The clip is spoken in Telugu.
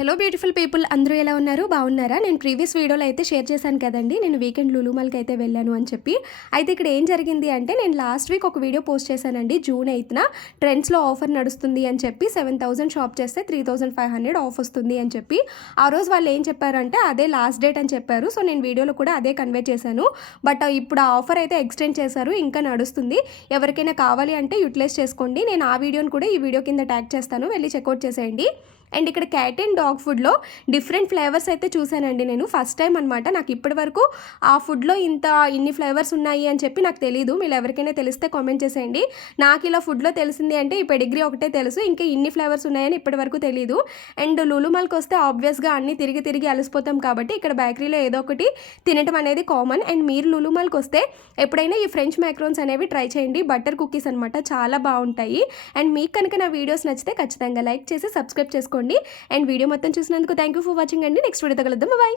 హలో బ్యూటిఫుల్ పీపుల్, అందరూ ఎలా ఉన్నారు? బాగున్నారా? నేను ప్రీవియస్ వీడియోలో అయితే షేర్ చేశాను కదండి, నేను వీకెండ్ లులు మాల్కి అయితే వెళ్ళాను అని చెప్పి. అయితే ఇక్కడ ఏం జరిగింది అంటే, నేను లాస్ట్ వీక్ ఒక వీడియో పోస్ట్ చేశానండి. జూన్ 8న ట్రెండ్స్లో ఆఫర్ నడుస్తుంది అని చెప్పి 7000 షాప్ చేస్తే 3500 ఆఫ్ వస్తుంది అని చెప్పి. ఆ రోజు వాళ్ళు ఏం చెప్పారంటే అదే లాస్ట్ డేట్ అని చెప్పారు. సో నేను వీడియోలో కూడా అదే కన్వే చేశాను. బట్ ఇప్పుడు ఆ ఆఫర్ అయితే ఎక్స్టెండ్ చేశారు, ఇంకా నడుస్తుంది. ఎవరికైనా కావాలి అంటే యూటిలైజ్ చేసుకోండి. నేను ఆ వీడియోని కూడా ఈ వీడియో కింద ట్యాగ్ చేస్తాను, వెళ్ళి చెక్అవుట్ చేసేయండి. అండ్ ఇక్కడ క్యాట్ అండ్ డాగ్ ఫుడ్లో డిఫరెంట్ ఫ్లేవర్స్ అయితే చూశానండి. నేను ఫస్ట్ టైం అనమాట. నాకు ఇప్పటి వరకు ఆ ఫుడ్లో ఇన్ని ఫ్లేవర్స్ ఉన్నాయి అని చెప్పి నాకు తెలీదు. మీరు ఎవరికైనా తెలిస్తే కామెంట్ చేసేయండి. నాకు ఇలా ఫుడ్లో తెలిసింది అంటే ఈ పెడిగ్రీ ఒకటే తెలుసు, ఇంకా ఇన్ని ఫ్లేవర్స్ ఉన్నాయని ఇప్పటి వరకు తెలీదు. అండ్ లులు మాల్కి వస్తే ఆబ్వియస్గా అన్నీ తిరిగి తిరిగి అలసిపోతాం కాబట్టి ఇక్కడ బేకరీలో ఏదో ఒకటి తినటం అనేది కామన్. అండ్ మీరు లులు మాల్కి వస్తే ఎప్పుడైనా ఈ ఫ్రెంచ్ మ్యాక్రోన్స్ అనేవి ట్రై చేయండి. బటర్ కుకీస్ అనమాట, చాలా బాగుంటాయి. అండ్ మీకు కనుక నా వీడియోస్ నచ్చితే ఖచ్చితంగా లైక్ చేసి సబ్స్క్రైబ్ చేసుకోండి. అండ్ వీడియో మొత్తం చూసినందుకు థ్యాంక్ యూ ఫర్ వాచింగ్ అండి. నెక్స్ట్ వీడియోతో కలుద్దాం. బాయ్.